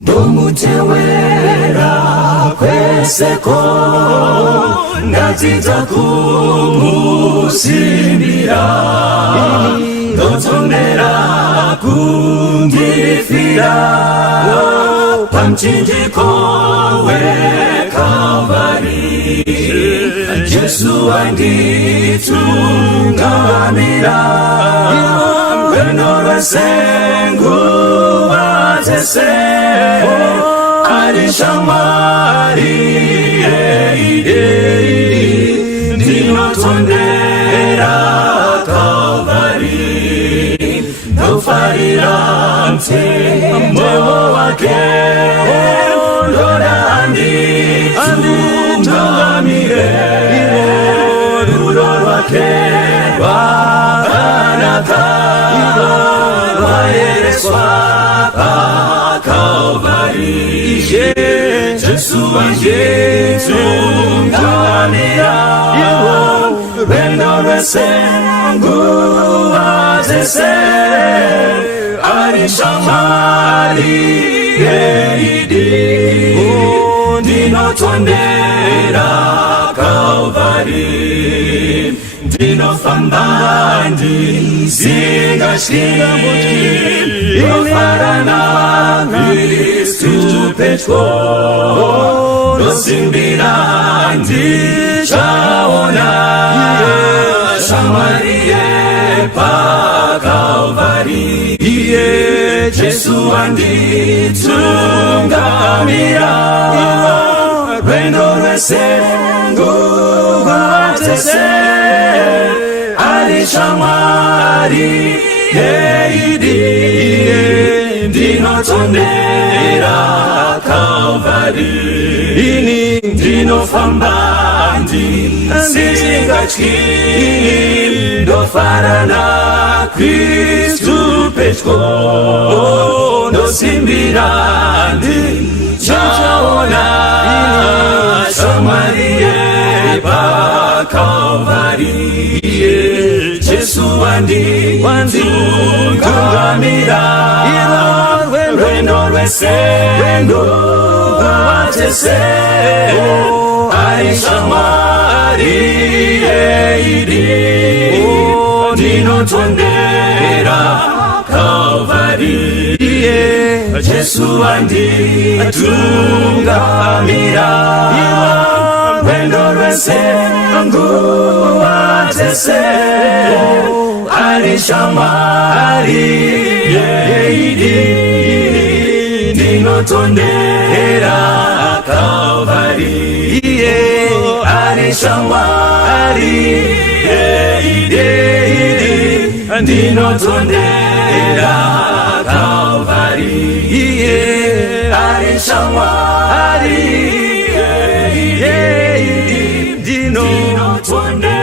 Nomutewera kweseko ngatiza kumusimbira ndotonera kundifira pamchinjiko weKalvari Yesu anditungamira pendo lwesengu watese alishamari ndinotondera Kalvari ndofarira mtemo wake ndora anditungamire rudo rwake rwakanaka rwayereswa Kalvari Yesu anditungamira pendo lwesengu watese alishamari ndinotondera Kalvari ndinofamba ndisingashinga ndofarana Kristu petro ndosimbira ndichaona shamwariye paKalvari Yesu anditungamira pendo lwesengu watese alishamwari ndinotondera Kalvari ndinofamba ndisingatyi ndofarana Kristu petro ndosimbira ndichaona shamwariye paKalvari Yesu anditungamira pendo lwesengu watese alishamwari ndinotondera Kalvari Yesu anditungamira pendo lwesengu watese alishamwari ndinotondera Kalvari alishamwari ndinotondera Kalvari alishamwari ndinotondera